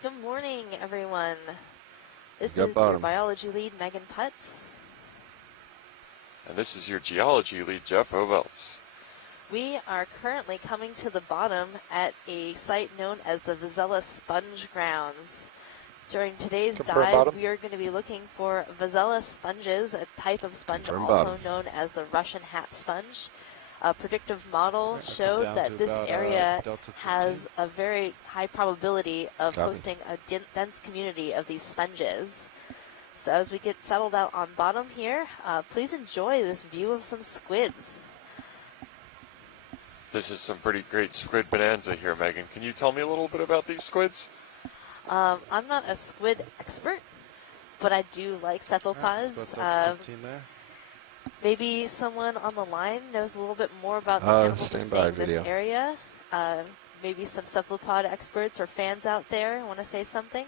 Good morning, everyone. This Got is your bottom. biology lead, Megan Putz. And this is your geology lead, Jeff Ovels. We are currently coming to the bottom at a site known as the Vazella Sponge Grounds. During today's dive, we are going to be looking for Vazella sponges, a type of sponge also known as the Russian hat sponge. A predictive model showed that this area has a very high probability of hosting a dense community of these sponges. So as we get settled out on bottom here, please enjoy this view of some squids. This is some pretty great squid bonanza here, Megan. Can you tell me a little bit about these squids? I'm not a squid expert, but I do like cephalopods. Maybe someone on the line knows a little bit more about the animals we're seeing in this area. Maybe some cephalopod experts or fans out there want to say something.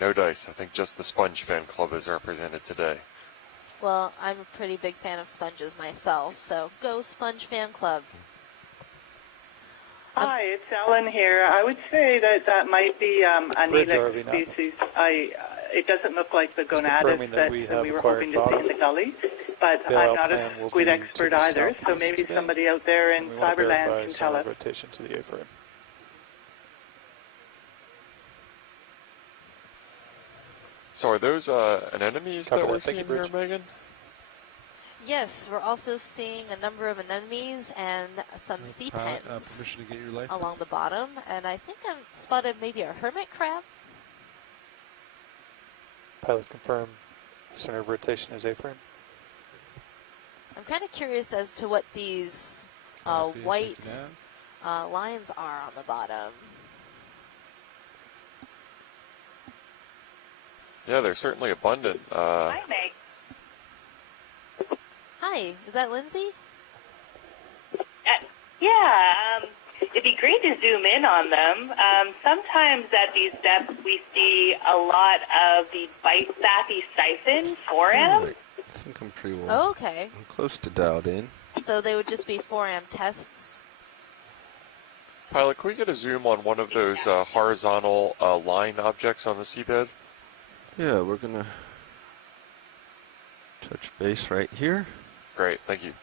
No dice. I think just the Sponge Fan Club is represented today. Well, I'm a pretty big fan of sponges myself, so go Sponge Fan Club. Hi, it's Ellen here. I would say that might be an Elex species. It doesn't look like the gonadas that we were hoping to see in the gully, but I'm not a squid expert either, so maybe somebody out there in Cyberland can tell us. Rotation to the A-frame. So are those anemones that we're seeing here, Megan? Yes, we're also seeing a number of anemones and some sea pens along the bottom. And I think I've spotted maybe a hermit crab. Pilots confirm center of rotation is A-frame. I'm kind of curious as to what these white lines are on the bottom. Yeah, they're certainly abundant. Hi, Meg. Hi, is that Lindsay? Yeah, it'd be great to zoom in on them. Sometimes at these depths we see a lot of the bite-sappy siphon foram. I think I'm pretty well. Oh, okay. I'm close to dialed in. So they would just be foram tests. Pilot, can we get a zoom on one of those horizontal line objects on the seabed? Yeah, we're going to touch base right here. Great, thank you.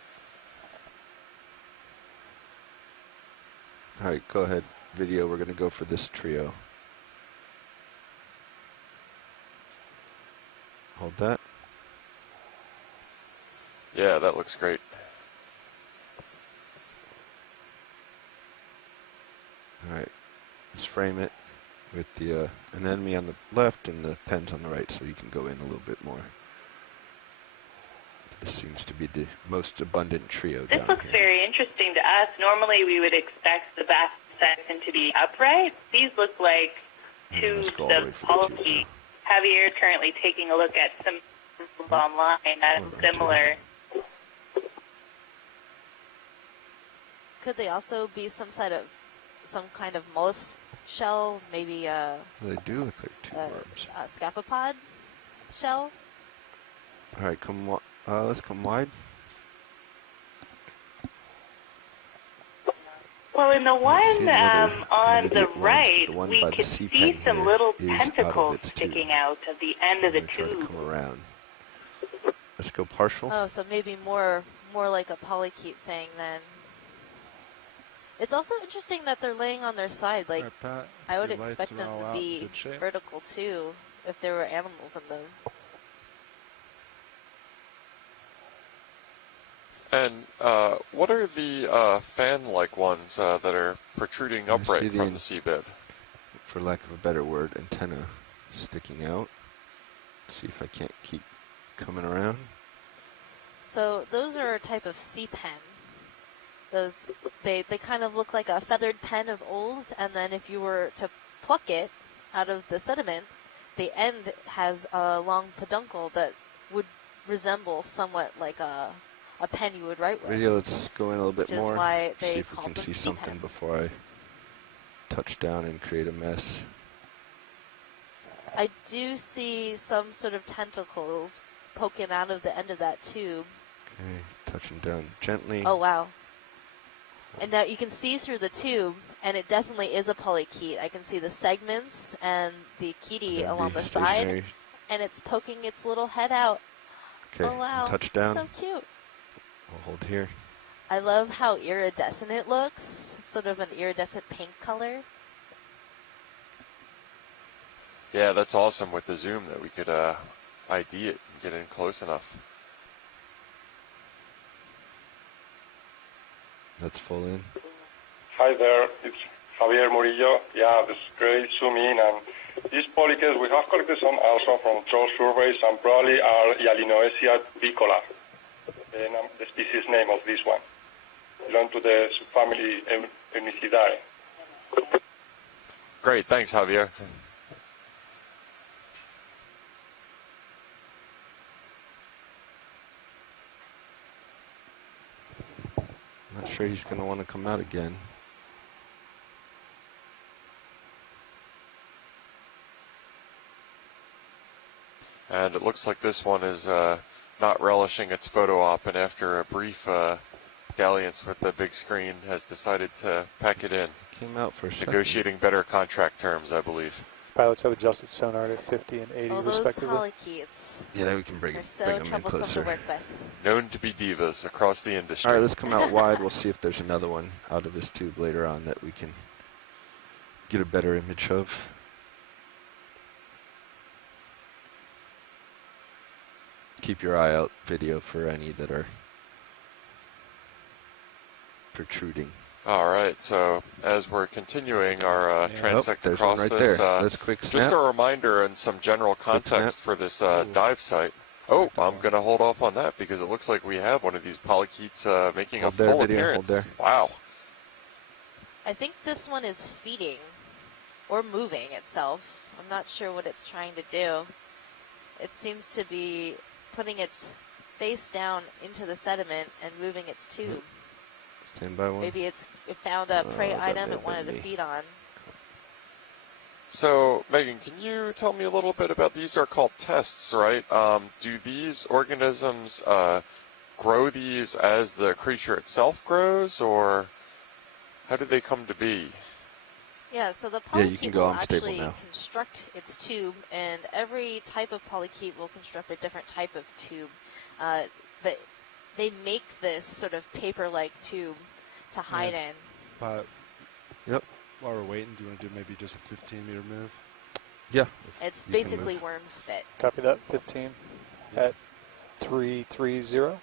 All right, go ahead, video. We're going to go for this trio. Hold that. Yeah, that looks great. All right, let's frame it with the anemone on the left and the pens on the right, so you can go in a little bit more. This seems to be the most abundant trio down here. This looks very interesting to us. Normally we would expect the back section to be upright. These look like tubes of poly. Javier currently taking a look at some online that is similar. Could they also be some kind of mollusk shell, maybe they do look like two worms. A scapopod shell? All right, let's come wide. Well, in the one on the right, we can see some little tentacles sticking out of the end of the tube. Come around. Let's go partial. Oh, so maybe more like a polychaete thing then. It's also interesting that they're laying on their side. Like, I would expect them to be vertical too, if there were animals in them. And what are the fan-like ones that are protruding upright from the seabed? For lack of a better word, antenna sticking out. Let's see if I can't keep coming around. So those are a type of sea pen. They kind of look like a feathered pen of old, and then if you were to pluck it out of the sediment, the end has a long peduncle that would resemble somewhat like a pen you would write with. Radio, let's go in a little bit more. Which is why they see if we can see something pens. Before I touch down and create a mess. I do see some sort of tentacles poking out of the end of that tube. Okay, touching down gently. Oh, wow. And now you can see through the tube, and it definitely is a polychaete. I can see the segments and the chaete along the side, and it's poking its little head out. Okay, oh, wow. Touch down. So cute. We'll hold here. I love how iridescent it looks. It's sort of an iridescent pink color. Yeah, that's awesome with the zoom that we could ID it and get in close enough. Let's full in. Hi there, it's Javier Murillo. Yeah, this great zoom in. And these polychaetes, we have collected some also from troll surveys and probably are Yalinoesia bicolor, the species name of this one. Belong to the subfamily Emnicidae. Great, thanks, Javier. Not sure he's going to want to come out again. And it looks like this one is not relishing its photo op, and after a brief dalliance with the big screen has decided to pack it in. Came out for a second. Negotiating better contract terms, I believe. Pilots have adjusted sonar to 50 and 80 respectively. Those polychaetes. Yeah, we can bring them in closer. To work with. Known to be divas across the industry. All right, let's come out wide. We'll see if there's another one out of this tube later on that we can get a better image of. Keep your eye out, video, for any that are protruding. All right, so as we're continuing our transect across right this, That's quick snap. just a reminder and some general context for this dive site. Oh, I'm going to hold off on that because it looks like we have one of these polychaetes making a full appearance. Wow. I think this one is feeding or moving itself. I'm not sure what it's trying to do. It seems to be putting its face down into the sediment and moving its tube. Stand by one. Maybe it found a prey item it wanted to feed on. So, Megan, can you tell me a little bit about, these are called tests, right? Do these organisms grow these as the creature itself grows, or how do they come to be? Yeah, so the polychaete will actually now. construct its tube, and every type of polychaete will construct a different type of tube. But they make this sort of paper-like tube to hide in. Yep. While we're waiting, do you want to do maybe just a 15-meter move? Yeah. It's basically worm spit. Copy that. 15 at 330.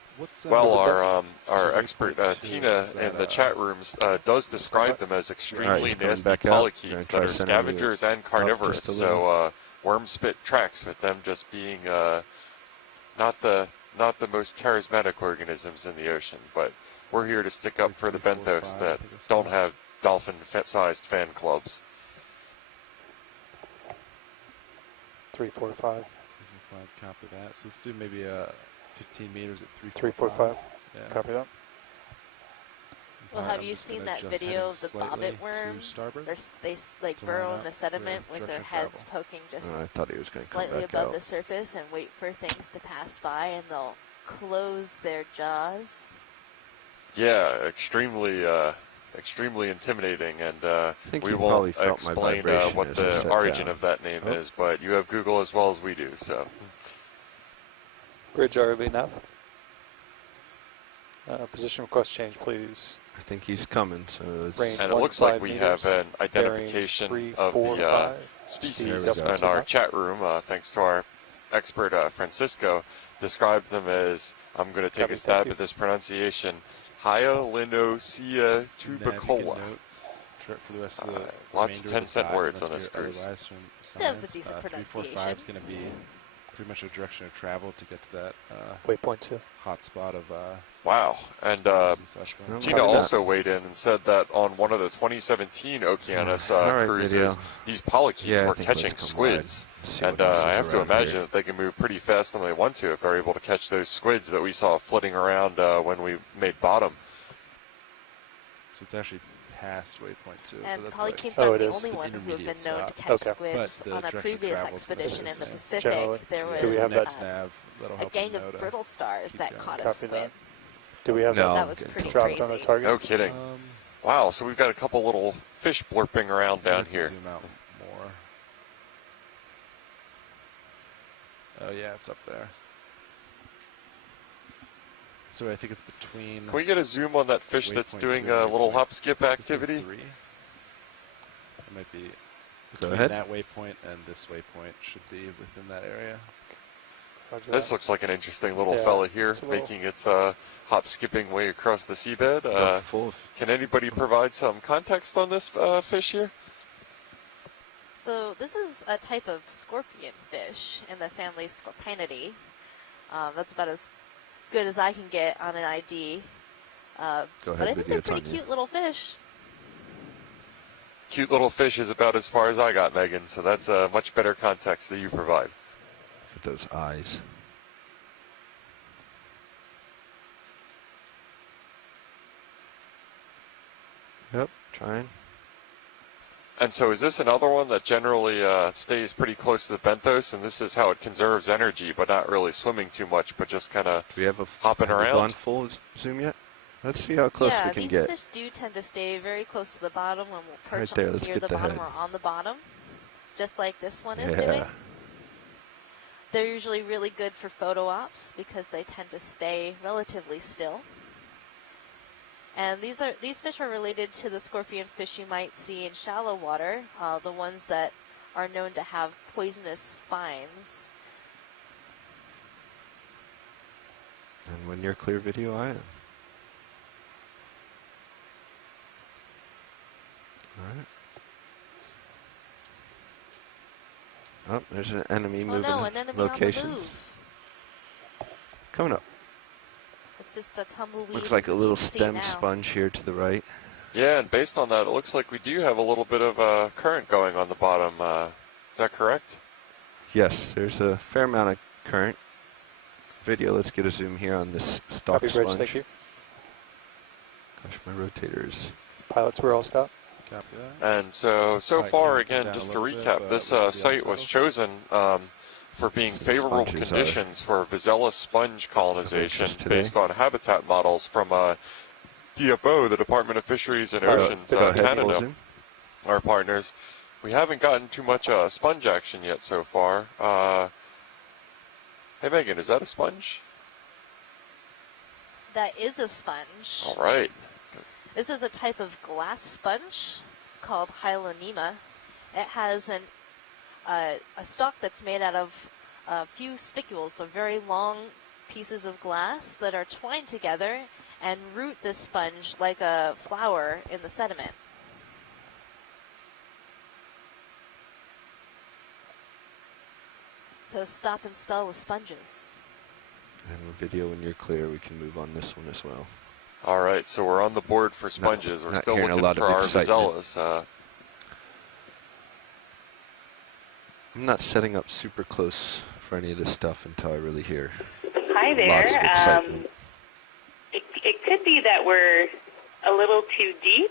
Well, our expert Tina in the chat rooms does describe them as extremely nasty polychaetes that are scavengers and carnivorous. So worm spit tracks with them just being not the most charismatic organisms in the ocean. But we're here to stick up for the benthos that don't have dolphin-sized fan clubs. 345. 345, copy that. So let's do maybe 15 meters at 345. Yeah. Copy that. Well, have you seen that video of the bobbit worms? They like burrow in the sediment with their heads poking just I thought he was going to slightly above the surface and wait for things to pass by, and they'll close their jaws. Yeah, extremely intimidating, and we won't explain what the origin of that name is, but you have Google as well as we do, so. Bridge ROV now. Position request change, please. I think he's coming, so it's... And it looks like we have an identification of the species in our chat room, thanks to our expert Francisco, described them as, I'm going to take a stab at this pronunciation, Hyalinosia tubicola. Lots of 10-cent words on this cruise. That was a decent pronunciation. 345 is going to be pretty much a direction of travel to get to that waypoint 2 hot spot of wow. And Tina also weighed in and said that on one of the 2017 Okeanos cruises, these polychaetes were catching squids. And I have to imagine that they can move pretty fast when they want to if they're able to catch those squids that we saw flitting around when we made bottom. So it's actually past waypoint 2. And but that's polychains like, aren't the only one who have been known to catch squids. On a previous expedition in the Pacific, there was a gang of brittle stars that caught a squid. Do we have that was pretty crazy. On the target? No kidding. Wow, so we've got a couple little fish blurping around down here. Zoom out more. Oh yeah, it's up there. So I think it's between... Can we get a zoom on that fish that's doing a little hop-skip activity? It might be between that waypoint and this waypoint should be within that area. This looks like an interesting little fella here, making its hop-skipping way across the seabed. Can anybody provide some context on this fish here? So this is a type of scorpion fish in the family Scorpinidae. That's about as good as I can get on an ID. Go ahead, but I think they're pretty cute little fish. Cute little fish is about as far as I got, Megan, so that's a much better context that you provide. Look at those eyes. Yep, trying. And so is this another one that generally stays pretty close to the benthos, and this is how it conserves energy, but not really swimming too much, but just kind of hopping around? Gone full zoom yet? Let's see how close we can get. Yeah, these fish do tend to stay very close to the bottom when we'll perch near the bottom or on the bottom, just like this one is doing. They're usually really good for photo ops because they tend to stay relatively still. And these fish are related to the scorpion fish you might see in shallow water, the ones that are known to have poisonous spines. And when you're clear video, I am. All right. Oh, there's an enemy moving. An enemy locations. on the move. Coming up. It's just a tumbleweed. Looks like a little stem sponge here to the right. Yeah, and based on that, it looks like we do have a little bit of current going on the bottom. Is that correct? Yes, there's a fair amount of current. Video, let's get a zoom here on this stock sponge. Bridge, thank you. Gosh, my rotators. Pilots, we're all stopped. Copy that. And so far, again, just to recap, this site was chosen for being favorable conditions for Vazella sponge colonization based on habitat models from DFO, the Department of Fisheries and Oceans Canada, our partners. We haven't gotten too much sponge action yet so far. Hey, Megan, is that a sponge? That is a sponge. All right. This is a type of glass sponge called Hylanema. It has a stalk that's made out of a few spicules, so very long pieces of glass that are twined together and root this sponge like a flower in the sediment. So stop and spell the sponges. And video, when you're clear, we can move on this one as well. All right, so we're on the board for sponges. We're still looking for our Vazellas. I'm not setting up super close for any of this stuff until I really hear. Hi there. Lots of excitement. It could be that we're a little too deep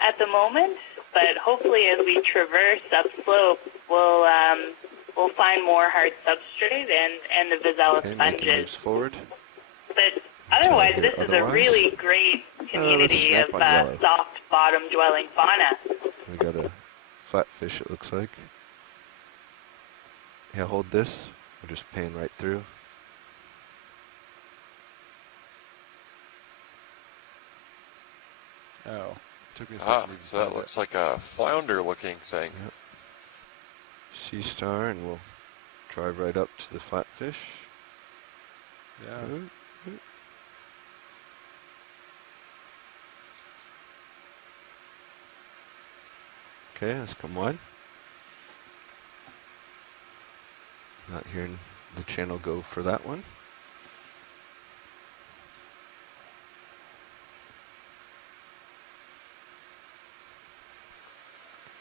at the moment, but hopefully as we traverse upslope, we'll find more hard substrate and the Vazella sponges. Forward. But otherwise, this is a really great community of soft bottom dwelling fauna. We got a flatfish, it looks like. Yeah, hold this. We're just pan right through. Oh, took me a second. So that looks like a flounder-looking thing. Yep. Sea star, and we'll drive right up to the flatfish. Yeah. Okay, let's come wide. Not hearing the channel go for that one.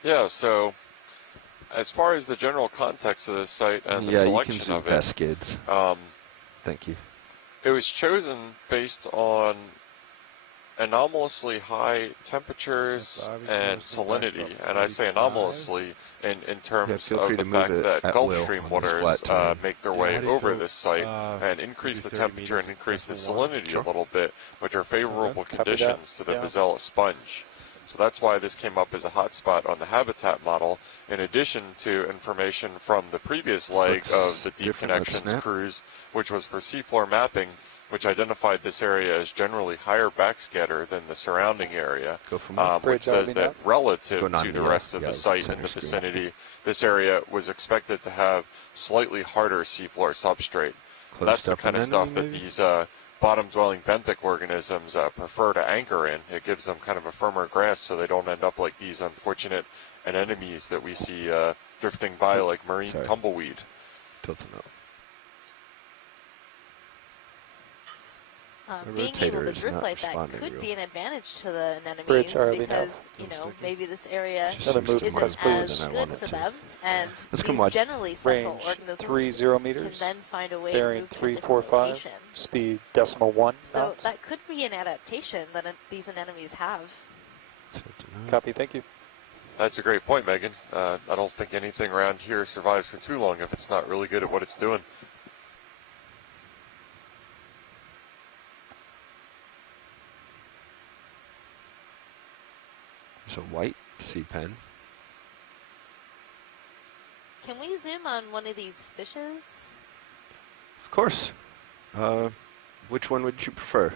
Yeah, so as far as the general context of this site and the selection you can zoom of past skids. Thank you. It was chosen based on anomalously high temperatures and salinity, and I say anomalously in terms of the fact that Gulf Stream waters make their way over this site and increase the temperature and increase the salinity a little bit, which are favorable conditions to the Vazella sponge. So that's why this came up as a hotspot on the habitat model, in addition to information from the previous leg of the Deep Connections cruise, which was for seafloor mapping, which identified this area as generally higher backscatter than the surrounding area, which says that relative to the rest of the site in the vicinity, this area was expected to have slightly harder seafloor substrate. That's the kind of stuff that these bottom-dwelling benthic organisms prefer to anchor in. It gives them kind of a firmer grasp so they don't end up like these unfortunate anemones that we see drifting by like marine tumbleweed. Being able to drift like that could be an advantage to the anemones because, you know, maybe this area isn't as good for them, and these generally sessile organisms can then find a way to move to a different location. Speed .1 So knots. that could be an adaptation that these anemones have. Copy, thank you. That's a great point, Megan. I don't think anything around here survives for too long if it's not really good at what it's doing. There's a white sea pen. Can we zoom on one of these fishes? Of course. Which one would you prefer?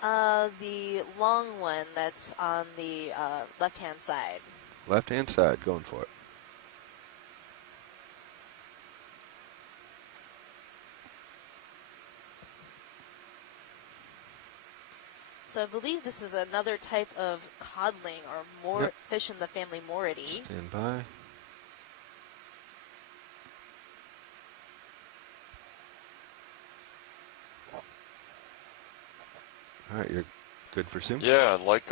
The long one that's on the left-hand side. Left-hand side, going for it. So I believe this is another type of codling or fish in the family Moridae. Stand by. All right, you're good for zoom? Yeah, and like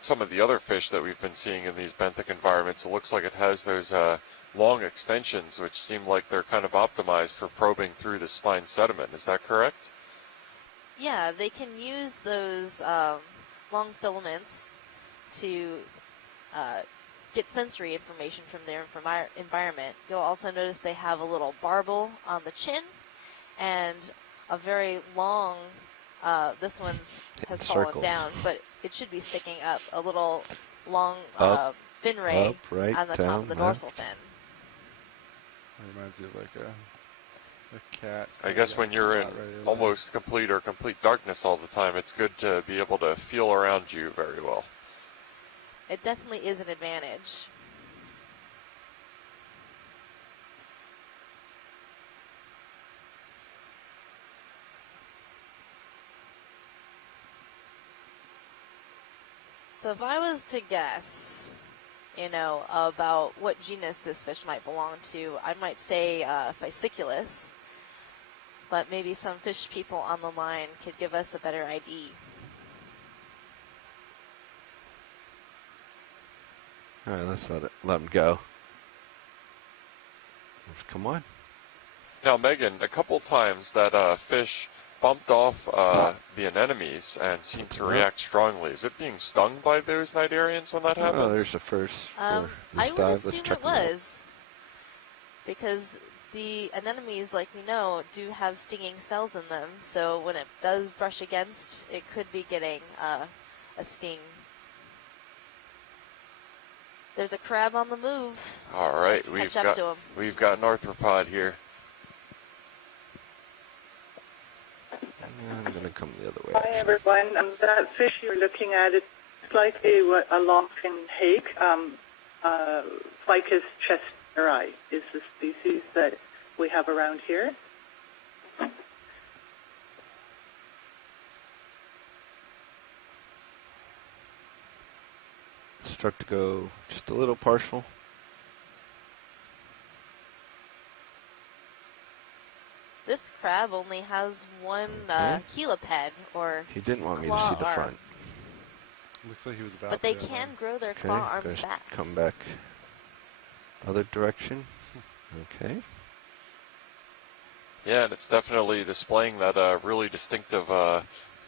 some of the other fish that we've been seeing in these benthic environments, it looks like it has those long extensions, which seem like they're kind of optimized for probing through this fine sediment. Is that correct? Yeah, they can use those long filaments to get sensory information from their environment. You'll also notice they have a little barbel on the chin and a very long, this one's has fallen down, but it should be sticking up, a little long fin ray on the top of the dorsal fin. It reminds you of like a cat. I guess when you're in almost complete or complete darkness all the time, it's good to be able to feel around you very well. It definitely is an advantage. So if I was to guess, you know, about what genus this fish might belong to, I might say Physiculus. But maybe some fish people on the line could give us a better ID. All right, let's let them go. Come on. Now, Megan, a couple times that fish bumped off the anemones and seemed to react strongly. Is it being stung by those cnidarians when that happens? Oh, there's the first for this I would dive. assume it was, because the anemones, like we know, do have stinging cells in them, so when it does brush against, it could be getting a sting. There's a crab on the move. All right, we've got an arthropod here. I'm going to come the other way. Hi, everyone. That fish you're looking at, it's like a long-fin hake. Ficus chesteri is the species that we have around here. Start to go just a little partial. This crab only has one cheleped, or he didn't want me to see the front. Looks like he was about but they can grow their claw arms back. Come back other direction. Okay. Yeah, and it's definitely displaying that really distinctive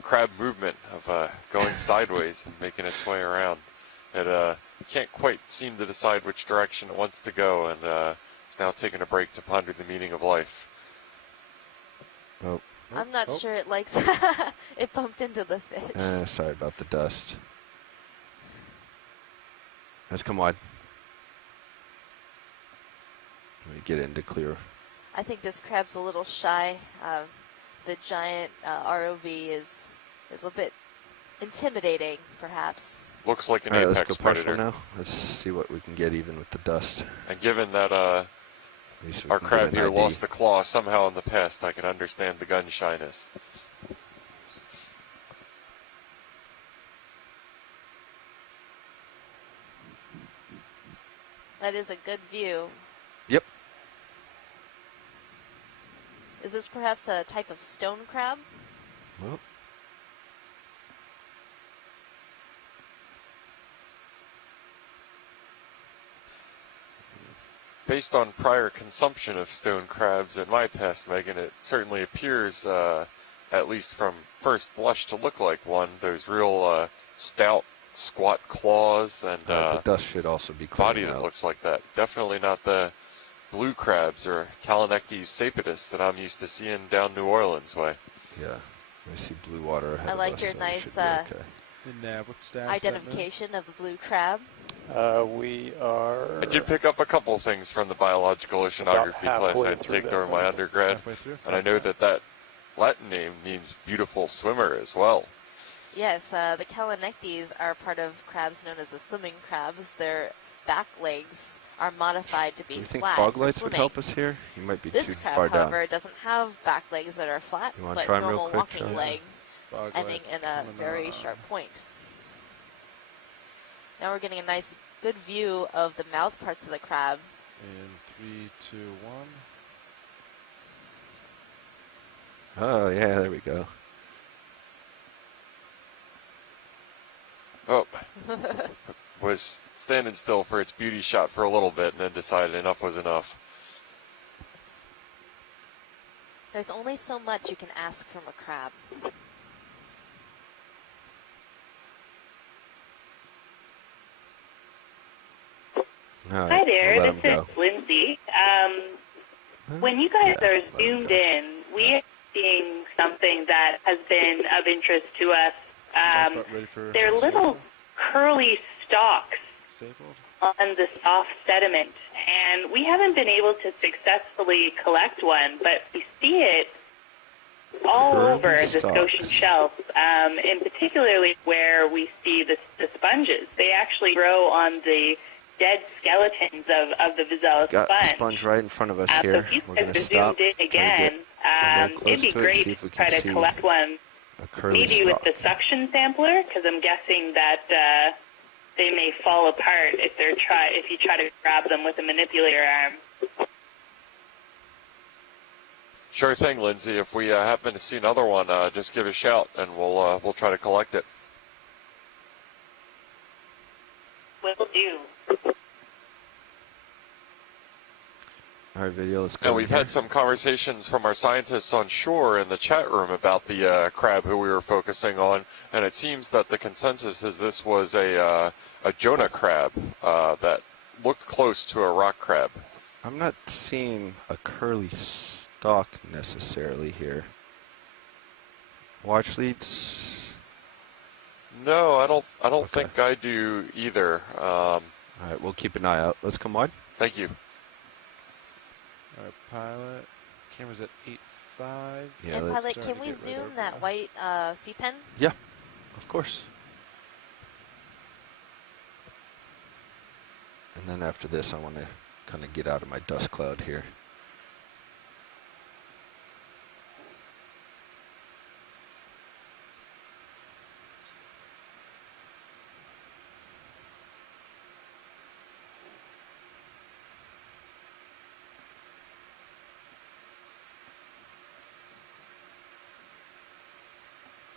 crab movement of going sideways and making its way around. It can't quite seem to decide which direction it wants to go, and it's now taking a break to ponder the meaning of life. Oh. I'm not sure it likes it bumped into the fish. Sorry about the dust. Let's come wide. Let me get into clear. I think this crab's a little shy. The giant ROV is a bit intimidating, perhaps. Looks like an apex predator. Let's go partial now. Let's see what we can get even with the dust. And given that our crab here lost the claw somehow in the past, I can understand the gun shyness. That is a good view. Yep. Is this perhaps a type of stone crab? Well. Based on prior consumption of stone crabs in my past, Megan, it certainly appears, at least from first blush, to look like one. Those real stout, squat claws and the dust should also be body out. That looks like that. Definitely not the blue crabs or Calanectes sapidus that I'm used to seeing down New Orleans way. Yeah, I see blue water ahead I like of us, your so nice identification of the blue crab. We are... I did pick up a couple things from the biological oceanography class I had to take during my undergrad, and I know that Latin name means beautiful swimmer as well. Yes, the Calanectes are part of crabs known as the swimming crabs. Their back legs are modified to be flat. Do you think fog lights would help us here? You might be too far down. This crab, however, doesn't have back legs that are flat, but normal walking leg ending in a very sharp point. Now we're getting a nice, good view of the mouth parts of the crab. In 3, 2, 1. Oh, yeah, there we go. Oh, was standing still for its beauty shot for a little bit and then decided enough was enough. There's only so much you can ask from a crab. Right, hi there, we'll this is Lindsay. When you guys are zoomed in, we are seeing something that has been of interest to us. They're little curly stalks on the soft sediment, and we haven't been able to successfully collect one, but we see it all over the Scotian shelf, and particularly where we see the sponges. They actually grow on the dead skeletons of the Vazella got sponge. A sponge right in front of us here. So if you guys are zoomed in again, it'd be great to try to collect one, maybe with the suction sampler, because I'm guessing that they may fall apart if you try to grab them with a manipulator arm. Sure thing, Lindsay. If we happen to see another one, just give a shout, and we'll try to collect it. Will do. All right, video, let's go. And we've had some conversations from our scientists on shore in the chat room about the crab who we were focusing on, and it seems that the consensus is this was a Jonah crab that looked close to a rock crab. I'm not seeing a curly stalk necessarily here. Watch leads? No, I don't think I do either. All right, we'll keep an eye out. Let's come wide. Thank you. Our pilot, camera's at 8.5. Yeah, and pilot, can we zoom that white sea pen? Yeah, of course. And then after this, I want to kind of get out of my dust cloud here.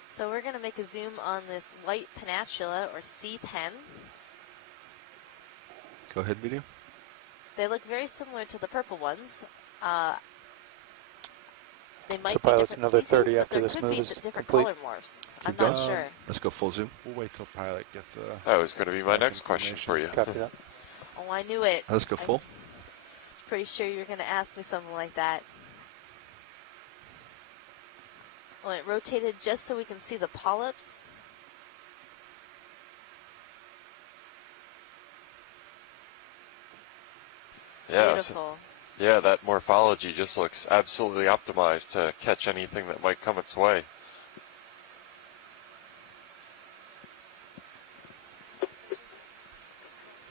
So we're going to make a zoom on this white peninsula or sea pen. Go ahead, video. They look very similar to the purple ones. They might so be pilot's different another species, 30 but after there this could move be is different complete. color morphs. I'm Keep not going. sure. Let's go full zoom. We'll wait till pilot gets a... That was going to be my next question for you. Copy that. Oh, I knew it. Let's go full. I was pretty sure you were going to ask me something like that. Oh, and it rotated just so we can see the polyps. Yeah, Beautiful. Yeah, that morphology just looks absolutely optimized to catch anything that might come its way.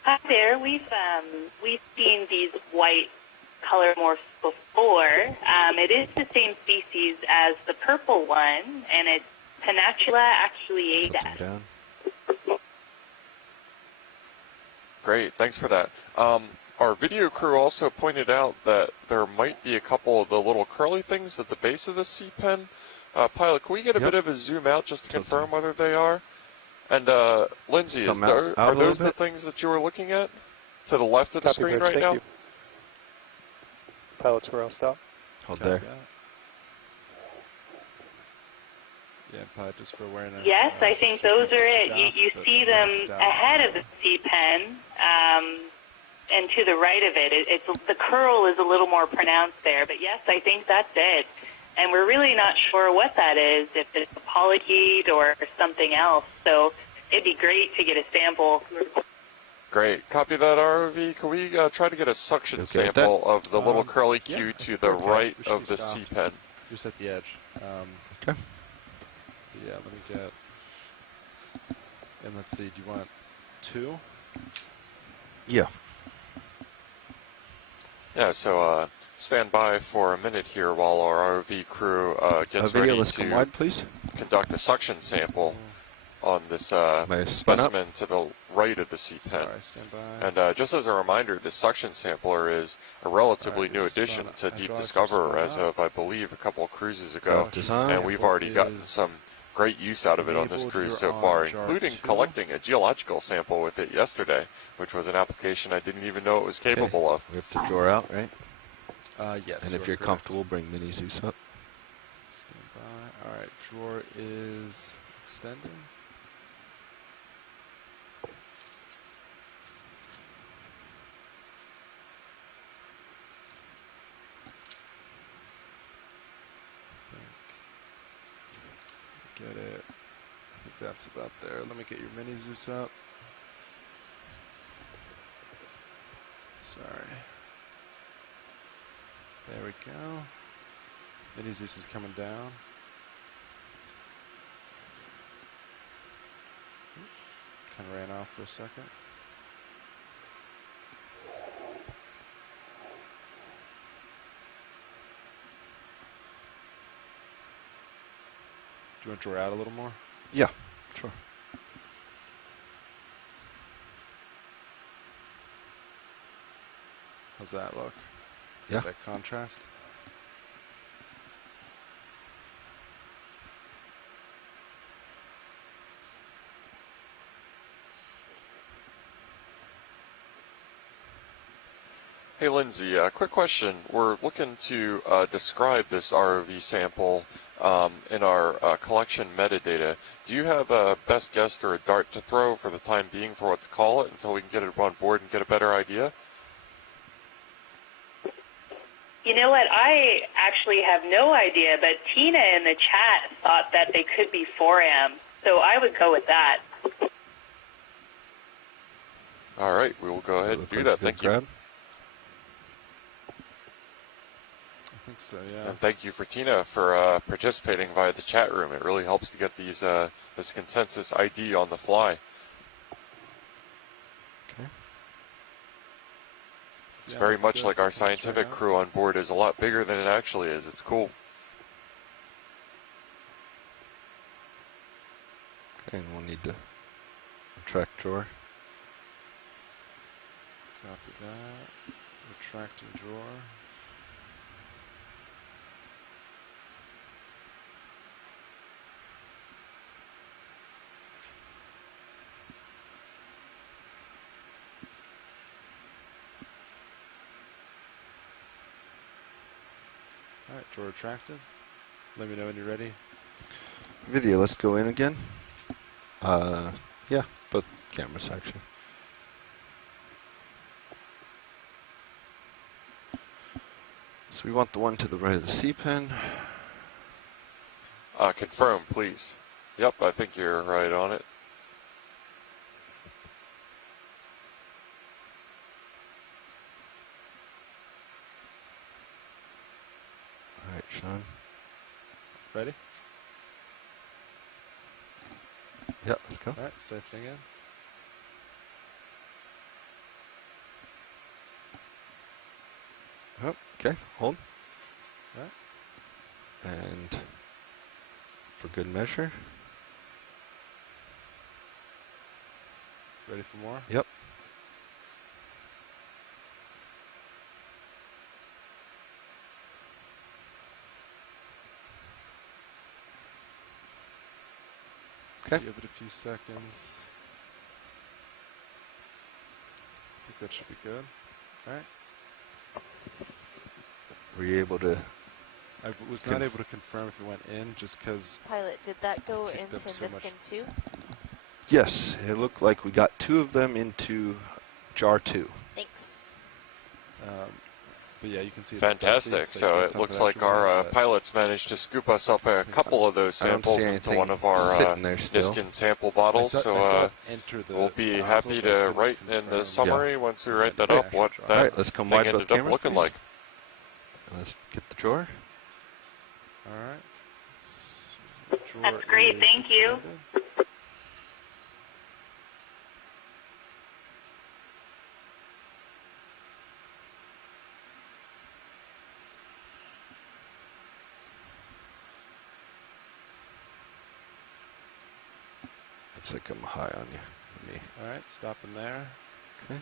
Hi there. We've seen these white color morphs before. It is the same species as the purple one, and it's Pennatula aculeata. Great, thanks for that. Our video crew also pointed out that there might be a couple of the little curly things at the base of the sea pen. Pilot, can we get a bit of a zoom out just to confirm whether they are? And Lindsay, are those the things that you were looking at to the left of the screen right now? Pilot's where I'll stop. Hold there. Yeah, pilot, just for awareness. Yes, I think those are it. You see them ahead of the sea pen. And to the right of it, the curl is a little more pronounced there. But yes, I think that's it. And we're really not sure what that is, if it's a polychaete or something else. So it'd be great to get a sample. Great. Copy that, ROV. Can we try to get a suction sample of the little curly Q to the right of the sea pen? Just at the edge. Okay. Yeah, let me get... And let's see, do you want 2? Yeah. Yeah, so stand by for a minute here while our ROV crew gets ready to wide, please. conduct a suction sample on this specimen to the right of the sea pen. And just as a reminder, this suction sampler is a relatively new addition to Deep Discoverer as of, I believe, a couple of cruises ago. And we've already gotten some great use out of it on this cruise so far, including collecting a geological sample with it yesterday, which was an application I didn't even know it was capable of. We have to draw out, right? Yes. And if you're comfortable, bring Mini Zeus up. Stand by. All right, drawer is extending. Get it. I think that's about there. Let me get your Mini Zeus up. Sorry. There we go. Mini Zeus is coming down. Kind of ran off for a second. Do you want to draw out a little more? Yeah, sure. How's that look? Yeah. That contrast? Hey Lindsay, quick question. We're looking to describe this ROV sample in our collection metadata. Do you have a best guess or a dart to throw for the time being for what to call it until we can get it on board and get a better idea? You know what? I actually have no idea, but Tina in the chat thought that they could be 4M, so I would go with that. All right, we will go ahead and do that. Thank you. I think so, yeah. And thank you for Tina for participating via the chat room. It really helps to get these this consensus ID on the fly. Okay. It's very much like our scientific crew on board is a lot bigger than it actually is. It's cool. Okay, and we'll need to retract drawer. Copy that. Retracting drawer. All right, drawer retracted. Let me know when you're ready. Video, let's go in again. Yeah, both cameras actually. So we want the one to the right of the C pen. Confirm, please. Yep, I think you're right on it. All right, Sean. Ready? Yeah, let's go. All right, safening in. Oh, okay, hold. All right. And for good measure. Ready for more? Yep. Okay. Give it a few seconds. I think that should be good. All right. Were you able to? I was not able to confirm if it went in just because. Pilot, did that go into Niskin 2? Yes, it looked like we got 2 of them into jar 2. Thanks. But yeah, you can see it's fantastic. Dusty, so it looks like our pilots managed to scoop us up a couple of those samples into one of our Niskin sample bottles. So we'll be happy to write in the summary once we write that up what that let's come thing wide ended both up looking cameras, like. Let's get the drawer. All right. That's great. Thank you. Looks like I'm high on you. Me. All right, stopping there. Okay.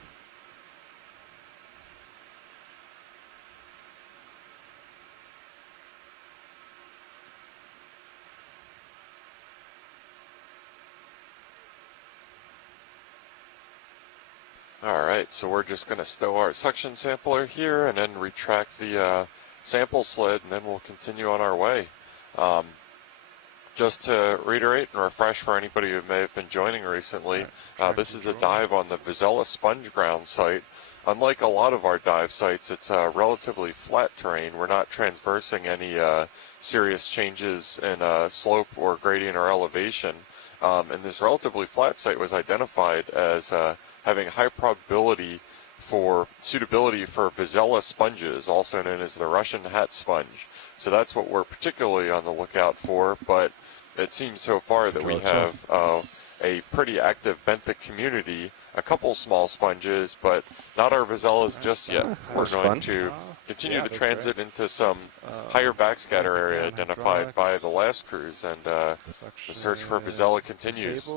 Alright, so we're just going to stow our suction sampler here and then retract the sample sled, and then we'll continue on our way. Just to reiterate and refresh for anybody who may have been joining recently, this is a dive on the Vazella sponge ground site. Unlike a lot of our dive sites, it's relatively flat terrain. We're not transversing any serious changes in slope or gradient or elevation. And this relatively flat site was identified as having high probability for suitability for Vazella sponges, also known as the Russian hat sponge. So that's what we're particularly on the lookout for, but it seems so far that we have a pretty active benthic community, a couple small sponges, but not our Vazellas just yet. We're going to continue the transit into some higher backscatter area identified by the last cruise, and the search for Vazella continues.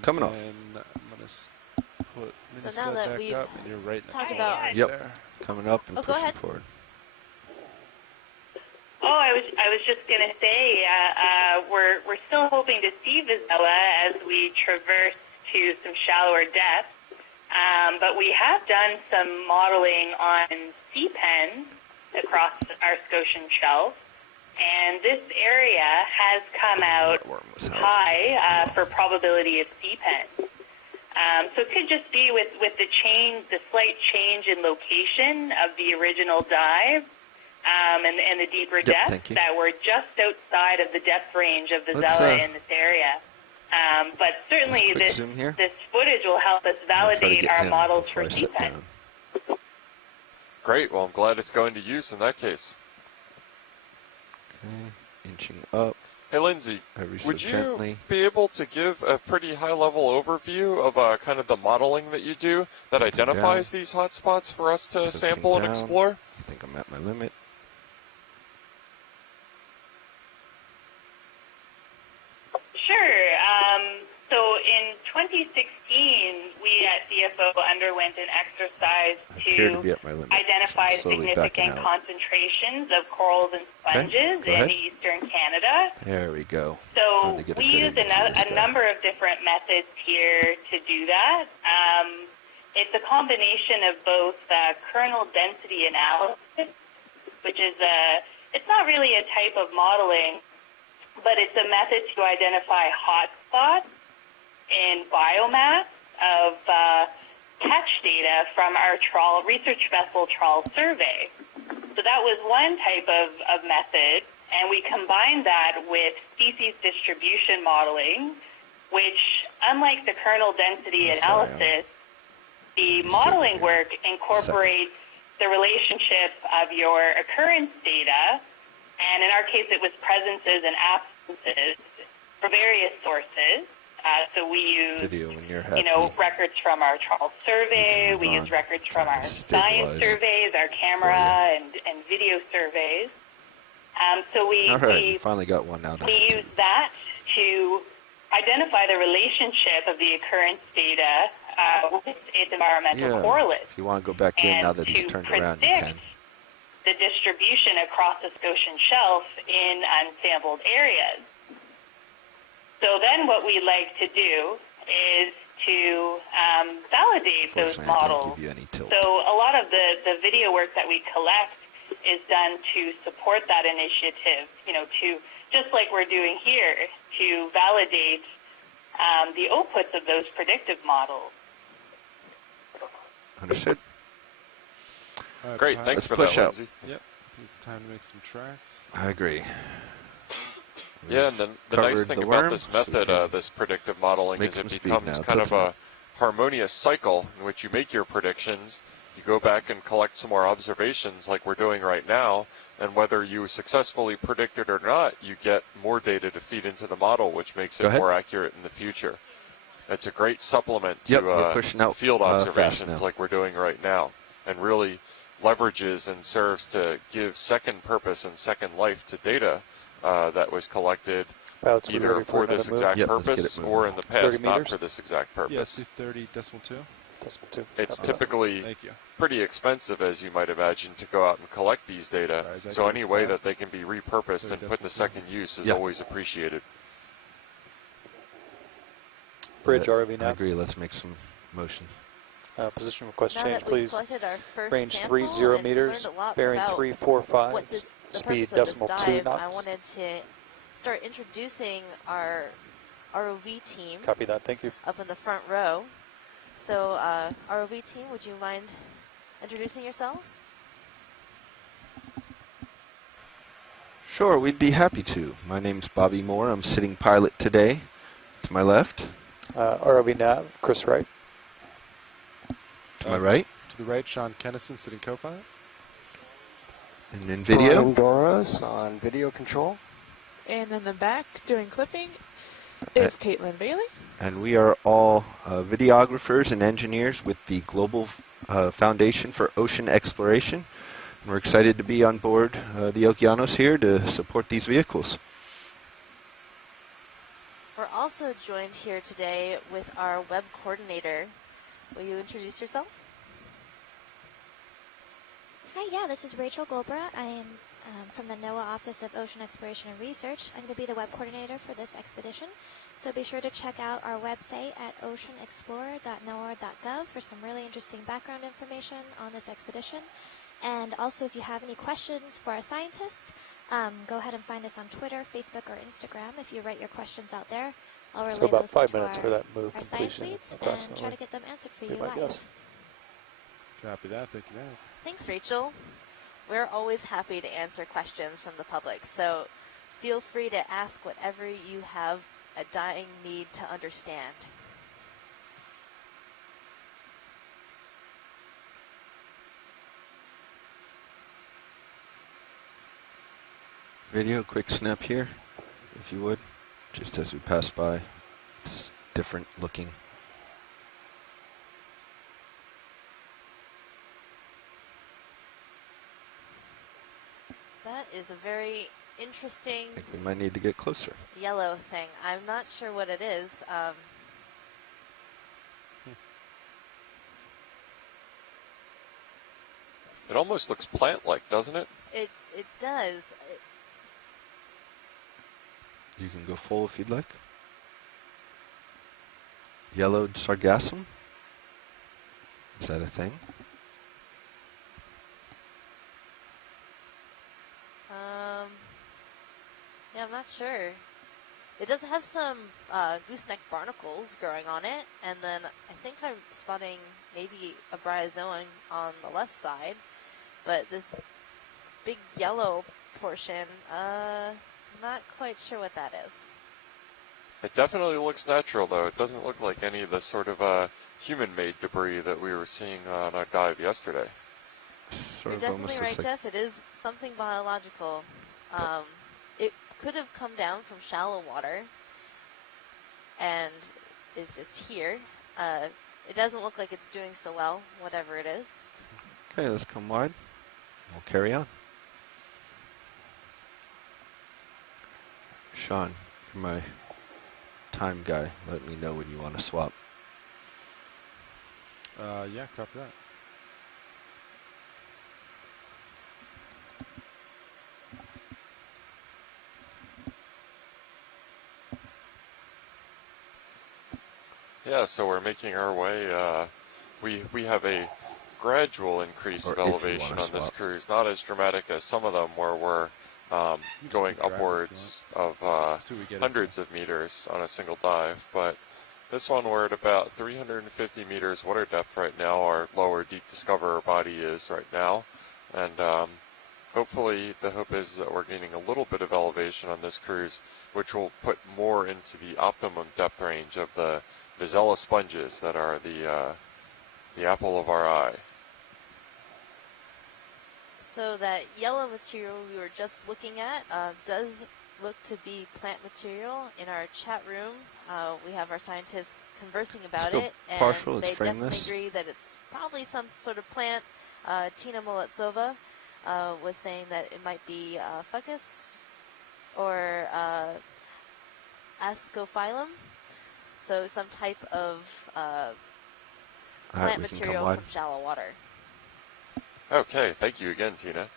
Coming off. So now that we've talked about... Coming up and pushing forward. Oh, I was just going to say, we're still hoping to see Vazella as we traverse to some shallower depths, but we have done some modeling on sea pens across our Scotian shelf, and this area has come out high for probability of sea pens. So it could just be with the slight change in location of the original dive, and the deeper depths that were just outside of the depth range of Vazella in this area. But certainly this footage will help us validate our models for sea pen. Great. Well, I'm glad it's going to use in that case. Okay, inching up. Hey, Lindsay, would you be able to give a pretty high-level overview of kind of the modeling that you do that identifies these hotspots for us to sample and explore? I think I'm at my limit. Sure. So in 2016, we at DFO underwent an exercise to identify significant concentrations of corals and sponges in eastern Canada. There we go. So we use a number of different methods here to do that. It's a combination of both kernel density analysis, which is it's not really a type of modeling, but it's a method to identify hotspots in biomass of catch data from our trawl research vessel trawl survey. So that was one type of method, and we combined that with species distribution modeling, which, unlike the kernel density analysis, the modeling work incorporates the relationship of your occurrence data, and in our case it was presences and absences for various sources. So we use, records from our trawl survey, we use records from our science surveys, our camera and video surveys. So we finally got one now. We use that to identify the relationship of the occurrence data with its environmental correlates. If you want to go back in now that he's turned around, you can. The distribution across the Scotian shelf in unsampled areas. So then what we like to do is to validate those models. So a lot of the video work that we collect is done to support that initiative, to, just like we're doing here, to validate the outputs of those predictive models. Understood. Great, thanks for that, Lindsay. Yep, I think it's time to make some tracks. I agree. Yeah, and then the nice thing about this method, this predictive modeling, is it becomes kind of a harmonious cycle in which you make your predictions, you go back and collect some more observations like we're doing right now, and whether you successfully predict it or not, you get more data to feed into the model, which makes it more accurate in the future. It's a great supplement to field observations like we're doing right now, and really leverages and serves to give second purpose and second life to data that was collected either for this exact purpose or in the past not for this exact purpose. Yeah, 30.2. It's typically pretty expensive, as you might imagine, to go out and collect these data. So any way that they can be repurposed and put to second use is always appreciated. Bridge ROV now. I agree. Let's make some motion. Position request change, please. Range 30 meters, bearing 345, speed .2 knots. I wanted to start introducing our ROV team. Copy that, thank you. Up in the front row. So, ROV team, would you mind introducing yourselves? Sure, we'd be happy to. My name's Bobby Moore. I'm sitting pilot today. To my left. ROV nav, Chris Wright. To my right. To the right, Sean Kennison, sitting co-pilot. And in video. Brian Doras on video control. And in the back, doing clipping, is Caitlin Bailey. And we are all videographers and engineers with the Global Foundation for Ocean Exploration. And we're excited to be on board the Okeanos here to support these vehicles. We're also joined here today with our web coordinator. Will you introduce yourself? Hi, this is Rachel Goldbra. I am from the NOAA Office of Ocean Exploration and Research. I'm going to be the web coordinator for this expedition. So be sure to check out our website at oceanexplorer.noaa.gov for some really interesting background information on this expedition. And also, if you have any questions for our scientists, go ahead and find us on Twitter, Facebook, or Instagram. If you write your questions out there, I'll relay about those 5 to minutes for that move our science leads and try to get them answered for you live. Copy that. Thank you, man. Thanks, Rachel. We're always happy to answer questions from the public, so feel free to ask whatever you have a dying need to understand. Video, quick snap here, if you would, just as we pass by. It's different looking. That is a very interesting... I think we might need to get closer. Yellow thing. I'm not sure what it is. It almost looks plant-like, doesn't it? It does. You can go full if you'd like. Yellowed sargassum? Is that a thing? Yeah, I'm not sure. It does have some gooseneck barnacles growing on it, and then I think I'm spotting maybe a bryozoan on the left side, but this big yellow portion, not quite sure what that is. It definitely looks natural, though. It doesn't look like any of the sort of human-made debris that we were seeing on our dive yesterday. You're definitely right, Jeff. It is something biological. It could have come down from shallow water and is just here. It doesn't look like it's doing so well, whatever it is. Okay, let's come wide. We'll carry on. Sean, you're my time guy. Let me know when you want to swap. Yeah, copy that. Yeah, so we're making our way. We have a gradual increase of elevation on this cruise, not as dramatic as some of them where we're going upwards of hundreds of meters on a single dive. But this one we're at about 350 meters water depth right now. Our lower deep discoverer body is right now. And hopefully the hope is that we're gaining a little bit of elevation on this cruise, which will put more into the optimum depth range of the Vazella sponges that are the apple of our eye. So that yellow material we were just looking at does look to be plant material. In our chat room, we have our scientists conversing about it, and they definitely agree that it's probably some sort of plant. Tina Moletsova was saying that it might be fucus or ascophyllum. So some type of plant material from shallow water. Okay, thank you again, Tina.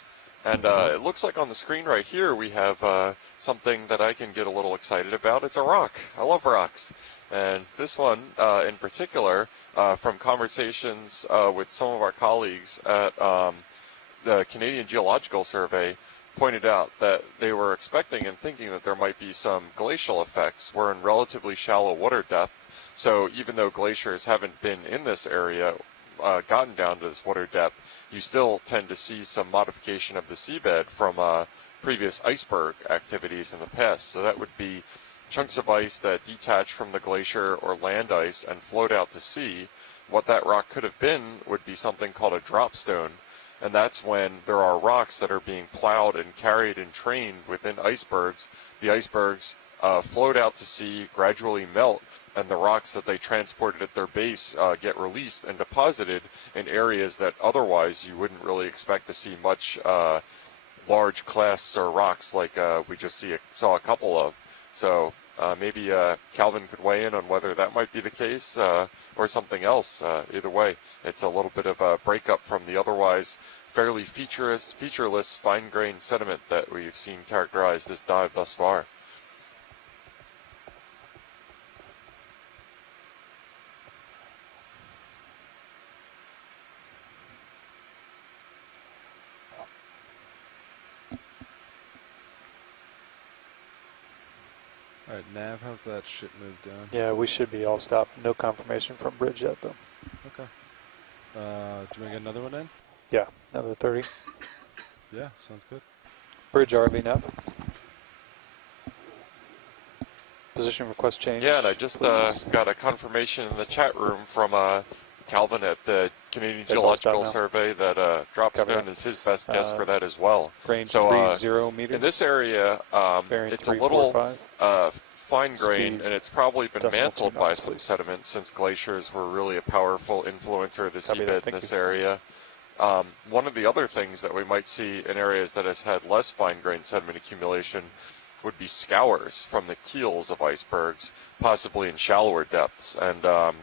And it looks like on the screen right here we have something that I can get a little excited about. It's a rock. I love rocks. And this one in particular, from conversations with some of our colleagues at the Canadian Geological Survey, pointed out that they were expecting and thinking that there might be some glacial effects. We're in relatively shallow water depth, so even though glaciers haven't been in this area, gotten down to this water depth, you still tend to see some modification of the seabed from previous iceberg activities in the past. So that would be chunks of ice that detach from the glacier or land ice and float out to sea. What that rock could have been would be something called a drop stone. And that's when there are rocks that are being plowed and carried and trained within icebergs. The icebergs float out to sea, gradually melt, and the rocks that they transported at their base get released and deposited in areas that otherwise you wouldn't really expect to see much large clasts or rocks like we just saw a couple of. So maybe Calvin could weigh in on whether that might be the case or something else. Either way, it's a little bit of a breakup from the otherwise fairly featureless fine-grained sediment that we've seen characterize this dive thus far. Alright, Nav, how's that shit moved down? Yeah, we should be all stopped. No confirmation from bridge yet, though. Okay. Do we get another one in? Yeah, another 30. Yeah, sounds good. Bridge RV Nav. Position request change. Yeah, and I just got a confirmation in the chat room from Calvin at the Canadian Geological Survey that Dropstone is his best guess for that as well. Range so 30 meters. in this area, it's a little fine-grained, and it's probably been mantled by some sediment since glaciers were really a powerful influencer of the seabed in this area. One of the other things that we might see in areas that has had less fine-grained sediment accumulation would be scours from the keels of icebergs, possibly in shallower depths. And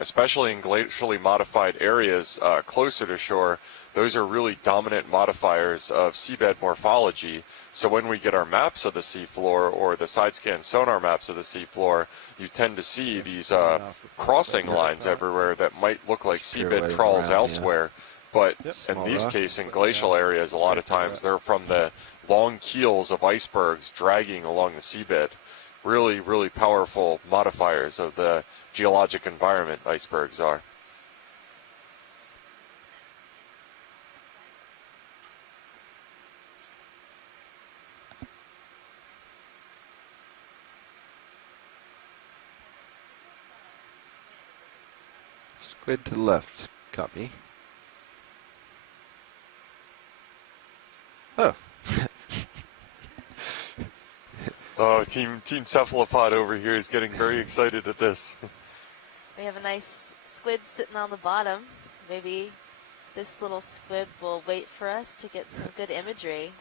especially in glacially modified areas closer to shore, those are really dominant modifiers of seabed morphology. So when we get our maps of the seafloor or the side scan sonar maps of the seafloor, you tend to see these crossing lines everywhere that might look like seabed trawls elsewhere, but in these cases, in glacial areas, a lot of times they're from the long keels of icebergs dragging along the seabed. Really, really powerful modifiers of the geologic environment icebergs are. Squid to the left, copy. Oh. Oh, Team Cephalopod over here is getting very excited at this. We have a nice squid sitting on the bottom. Maybe this little squid will wait for us to get some good imagery.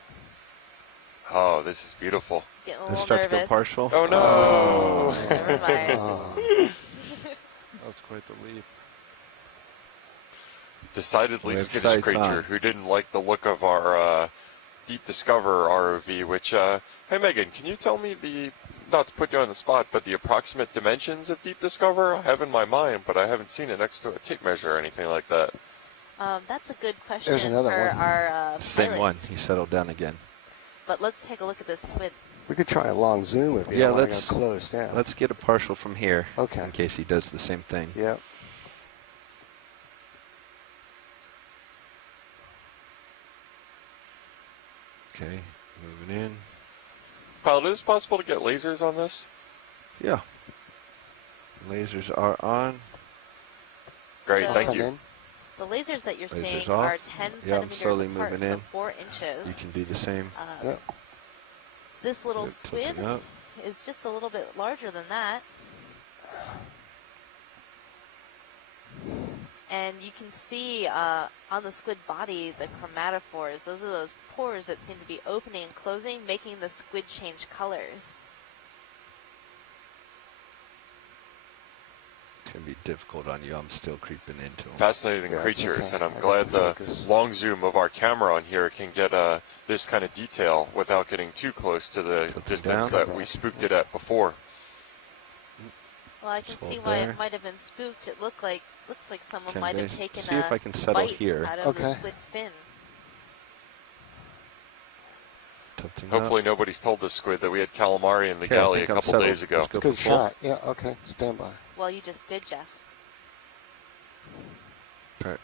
Oh, this is beautiful. Getting a little Let's start nervous. to go partial. Oh, no. Oh, never mind. That was quite the leap. Decidedly skittish creature who didn't like the look of our Deep Discover ROV, which, hey Megan, can you tell me not to put you on the spot, but the approximate dimensions of Deep Discover? I have in my mind, but I haven't seen it next to a tape measure or anything like that. That's a good question. There's another for one. our Same pilots. one. He settled down again. But let's take a look at this squid. We could try a long zoom if you Yeah, want to go close down. Let's get a partial from here. Okay. In case he does the same thing. Yep. Okay, moving in. Pilot, is it possible to get lasers on this? Yeah. Lasers are on. Great, So thank you. The lasers that you're Lasers seeing off. are 10 I'm centimeters slowly apart, moving so in. 4 inches. You can do the same. Yep. This little Good, squid tilting up. is just a little bit larger than that. And you can see on the squid body the chromatophores. Those are those pores that seem to be opening and closing, making the squid change colors. It's going to be difficult on you. I'm still creeping into them. Fascinating creatures, and I'm glad the long zoom of our camera on here can get this kind of detail without getting too close to the distance that we spooked it at before. Well, I can see why it might have been spooked. It looks like someone might have taken see if I can settle bite here. out of the squid fin. Hopefully nobody's told the squid that we had calamari in the galley a couple days ago. Good shot. Yeah, okay. Stand by. Well, you just did, Jeff. Yep,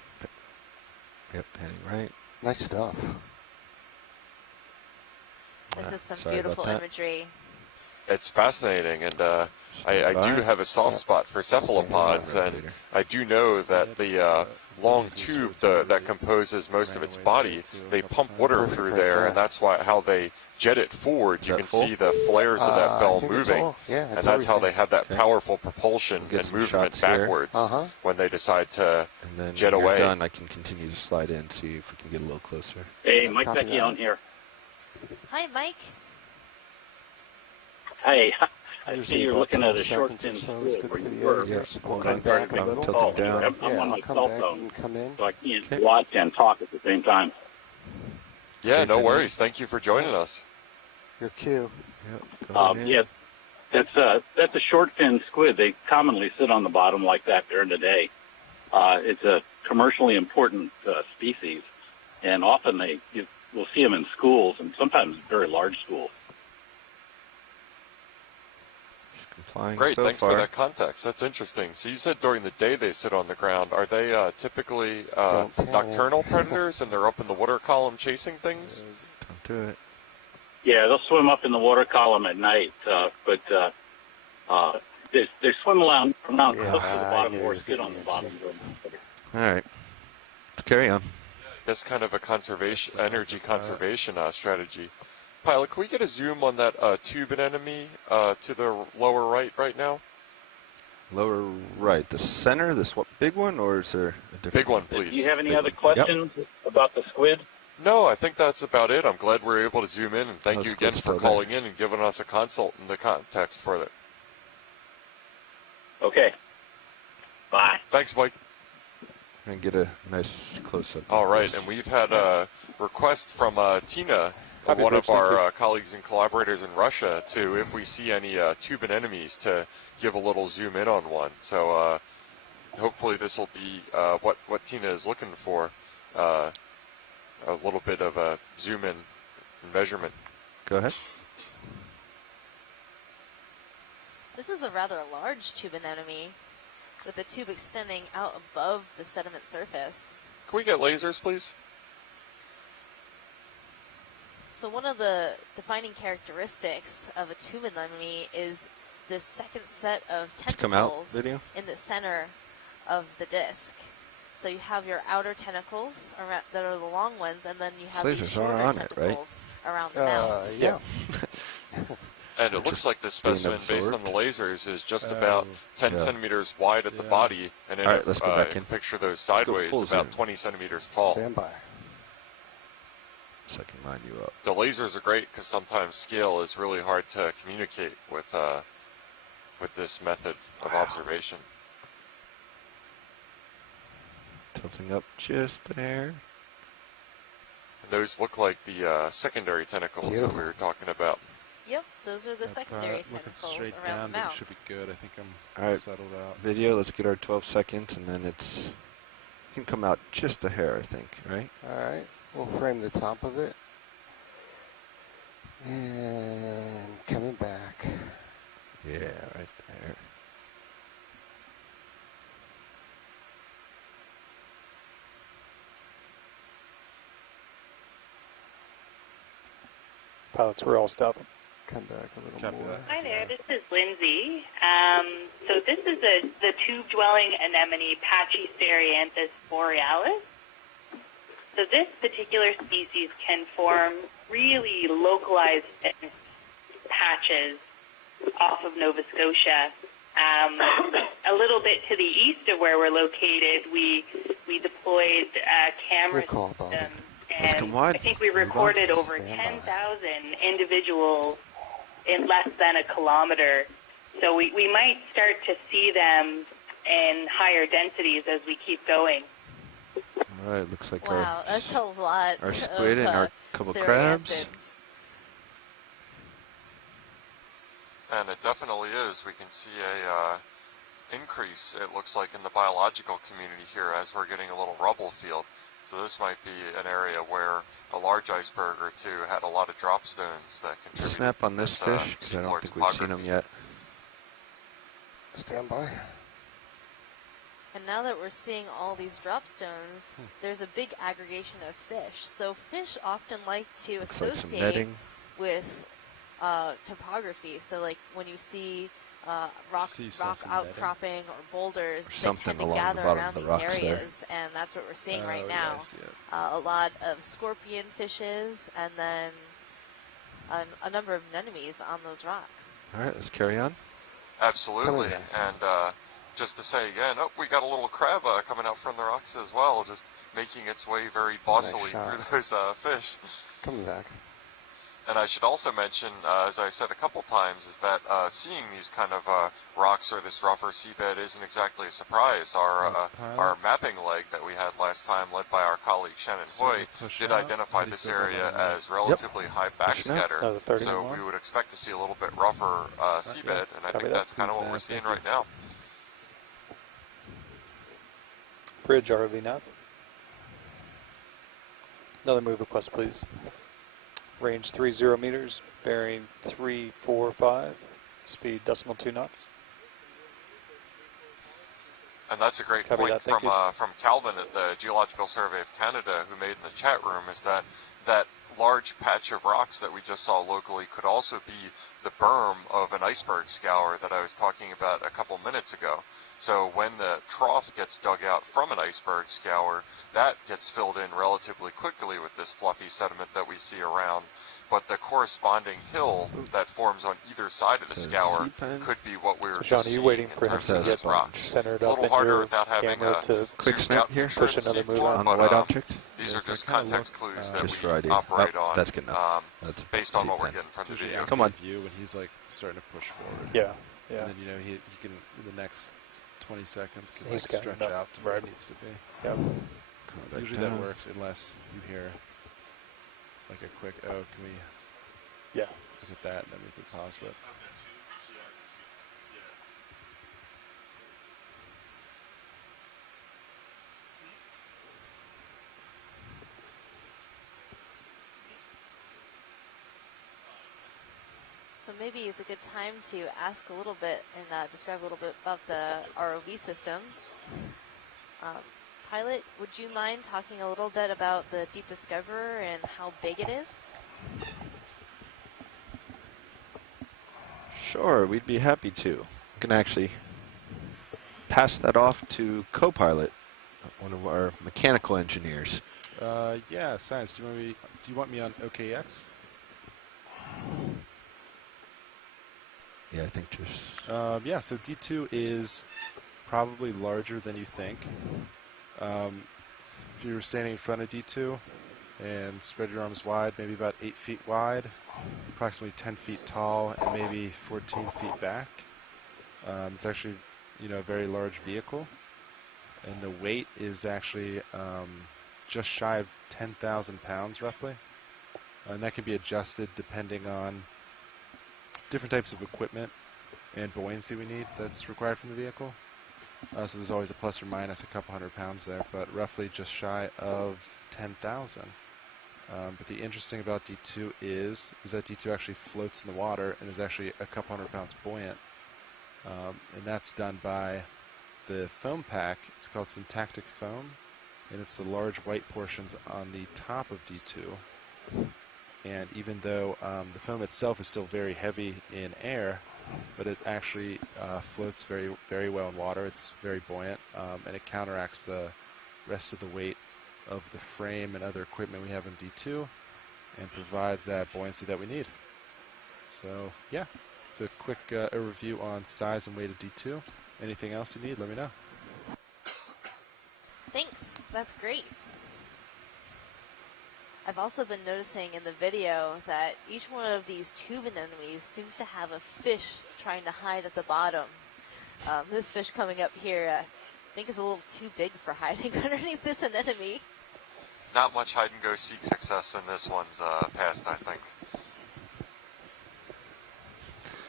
heading right. Nice stuff. This is some beautiful imagery. It's fascinating, and I do have a soft spot for cephalopods, and I do know that the long tube that composes most of its body, they pump water through there, and that's how they jet it forward. You can see the flares of that bell moving, and that's how they have that powerful propulsion and movement backwards when they decide to jet away. Done, I can continue to slide in, see if we can get a little closer. Hey, Mike Vecchione here. Hi, Mike. Hey, I see you're looking at a short fin squid where you were. I'm tilting down. I'm on my cell phone, so I can't watch and talk at the same time. Yeah, no worries. Thank you for joining us. Your cue. Yeah, that's a short fin squid. They commonly sit on the bottom like that during the day. It's a commercially important species, and often we'll see them in schools, and sometimes very large schools. Great, thanks for that context. That's interesting. So you said during the day they sit on the ground. Are they typically nocturnal predators, and they're up in the water column chasing things? Don't do it. Yeah, they'll swim up in the water column at night, but they swim around close to the bottom or sit on the bottom. All right, let's carry on. That's kind of a energy conservation strategy. Pilot, can we get a zoom on that tube anemone to the lower right now? Lower right, the center, this big one, or is there a different big one, please? Do you have any other questions about the squid? No, I think that's about it. I'm glad we're able to zoom in, and thank you again for calling in and giving us a consult in the context for it. Okay. Bye. Thanks, Mike. And get a nice close-up. All right, and we've had a request from Tina, one of our colleagues and collaborators in Russia, to if we see any tube anemones to give a little zoom in on one. So hopefully this will be what Tina is looking for. a little bit of a zoom in measurement. Go ahead. This is a rather large tube anemone, with the tube extending out above the sediment surface. Can we get lasers, please? So one of the defining characteristics of a tube anemone is this second set of tentacles in the center of the disc. So you have your outer tentacles that are the long ones, and then you have these shorter tentacles around the mouth. Yeah. And it looks like this specimen, based on the lasers, is just about 10 centimeters wide at the body, and then let's go back in. Picture those sideways, about 20 centimeters tall. Stand by. So I can line you up. The lasers are great because sometimes scale is really hard to communicate with this method of observation. Tilting up just there. And those look like the secondary tentacles that we were talking about. Yep, those are the secondary tentacles around the mouth. Should be good. I think I'm settled out. Video, let's get our 12 seconds, and then it can come out just a hair, I think, right? All right. We'll frame the top of it. And coming back. Yeah, right there. Pilots, we're all stopping. Come back a little more. Hi there, this is Lindsay. So this is the tube-dwelling anemone Pachystereanthus borealis. So this particular species can form really localized patches off of Nova Scotia. A little bit to the east of where we're located, we deployed a camera system, and I think we recorded over 10,000 individuals in less than a kilometer. So we might start to see them in higher densities as we keep going. All right, looks like that's a lot. Our squid and our couple crabs. And it definitely is. We can see a increase, it looks like, in the biological community here as we're getting a little rubble field. So this might be an area where a large iceberg or two had a lot of drop stones that contributed Snap on this fish, because I don't think we've seen them yet. Stand by. And now that we're seeing all these drop stones, there's a big aggregation of fish. So fish often like to associate with topography. So like when you see rock outcropping or boulders, they tend to gather around these areas, and that's what we're seeing right now. A lot of scorpion fishes, and then a number of anemones on those rocks. All right, let's carry on. Absolutely, and just to say again, we got a little crab coming out from the rocks as well, just making its way very bossily through those fish. Coming back. And I should also mention, as I said a couple times, is that seeing these kind of rocks or this rougher seabed isn't exactly a surprise. Our mapping leg that we had last time, led by our colleague Shannon Hoy, did identify this area as relatively high backscatter. So we would expect to see a little bit rougher seabed, and I think that's kind of what we're seeing right now. Bridge ROV nav. Another move request, please. Range 30 meters, bearing 345, speed 2 knots. And that's a great point from Calvin at the Geological Survey of Canada, who made in the chat room, is that that large patch of rocks that we just saw locally could also be the berm of an iceberg scour that I was talking about a couple minutes ago. So when the trough gets dug out from an iceberg scour, that gets filled in relatively quickly with this fluffy sediment that we see around. But the corresponding hill that forms on either side of the scour could be what we were just seeing in terms of these rocks. It's a little harder without having a quick snap here. Push another move on the white object. These are just context clues that we operate on. That's good enough. Based on what we're getting from the video. Come on. View when he's like starting to push forward. Yeah. And then he can in the next 20 seconds can like stretch out to where it needs to be. Yep. Usually that works unless you hear like a quick, can we look at that, and then we can pause, but So maybe it's a good time to ask a little bit and describe a little bit about the ROV systems. Pilot, would you mind talking a little bit about the Deep Discoverer and how big it is? Sure, we'd be happy to. I can actually pass that off to co-pilot, one of our mechanical engineers. Yeah, Science, do you want me on OKX? Yeah, I think just... yeah, so D2 is probably larger than you think. If you were standing in front of D2 and spread your arms wide, maybe about 8 feet wide, approximately 10 feet tall, and maybe 14 feet back. It's actually, a very large vehicle. And the weight is actually just shy of 10,000 pounds, roughly. And that can be adjusted depending on different types of equipment and buoyancy we need that's required from the vehicle. So there's always a plus or minus a couple hundred pounds there, but roughly just shy of 10,000. But the interesting about D2 is that D2 actually floats in the water and is actually a couple hundred pounds buoyant. And that's done by the foam pack. It's called syntactic foam, and it's the large white portions on the top of D2. And even though the foam itself is still very heavy in air, but it actually floats very, very well in water. It's very buoyant, and it counteracts the rest of the weight of the frame and other equipment we have in D2 and provides that buoyancy that we need. So, yeah, it's a quick overview on size and weight of D2. Anything else you need, let me know. Thanks. That's great. I've also been noticing in the video that each one of these tube anemones seems to have a fish trying to hide at the bottom. This fish coming up here, I think is a little too big for hiding underneath this anemone. Not much hide-and-go-seek success in this one's past, I think.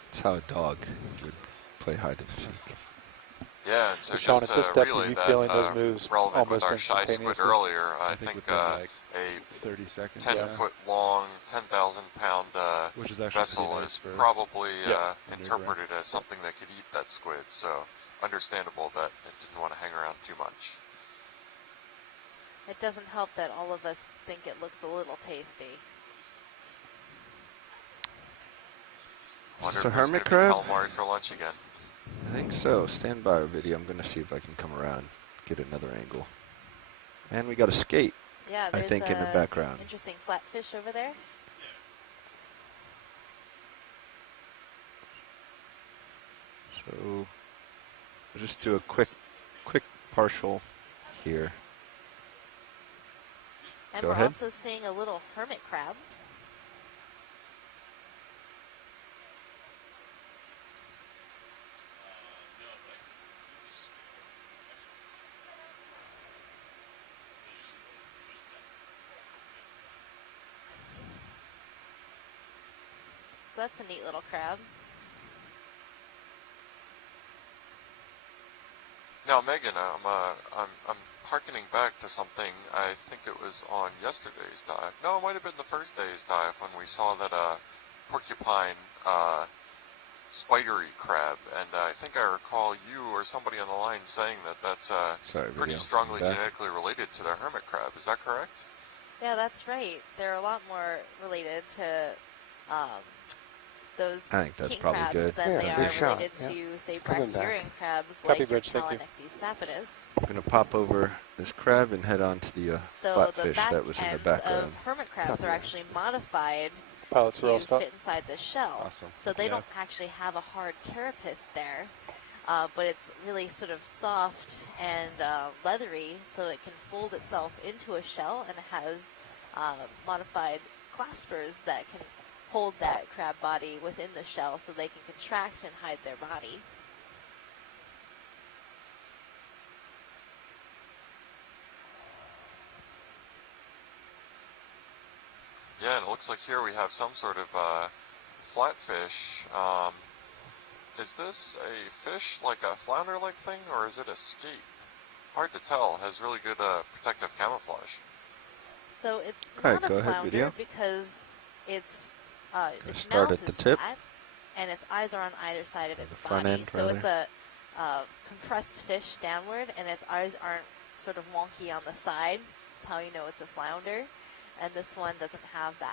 That's how a dog would play hide-and-seek. Yeah, and so Sean, just at this step, relay you that feeling those moves relevant with almost our shy squid earlier, I think like a 30 seconds, 10-foot-long, 10,000-pound vessel is probably interpreted as something that could eat that squid, so understandable that it didn't want to hang around too much. It doesn't help that all of us think it looks a little tasty. Wonder So if there's hermit gonna be crab? calamari for lunch again. I think so. Stand by our video. I'm going to see if I can come around, get another angle. And we got a skate, yeah, I think, in the background. Interesting flatfish over there. So we'll just do a quick partial here. And Go we're ahead. also seeing a little hermit crab. So that's a neat little crab. Now, Megan, I'm harkening back to something. I think it was on yesterday's dive. No, it might have been the first day's dive when we saw that porcupine spidery crab, and I think I recall you or somebody on the line saying that that's pretty strongly genetically related to the hermit crab. Is that correct? Yeah, that's right. They're a lot more related to those I think that's king probably crabs good. than they are related to, say, brachyurian crabs like your Calanectes sapidus. I'm going to pop over this crab and head on to the flatfish that was in the background. Of hermit crabs are actually modified Pilots to fit inside the shell. Awesome. So they don't actually have a hard carapace there, but it's really sort of soft and leathery, so it can fold itself into a shell, and it has modified claspers that can hold that crab body within the shell so they can contract and hide their body. Yeah, and it looks like here we have some sort of flatfish. Is this a fish like a flounder-like thing, or is it a skate? Hard to tell. It has really good protective camouflage. So it's not a flounder because its mouth is flat, and its eyes are on either side of its body. So it's a compressed fish downward, and its eyes aren't sort of wonky on the side. That's how you know it's a flounder. And this one doesn't have that.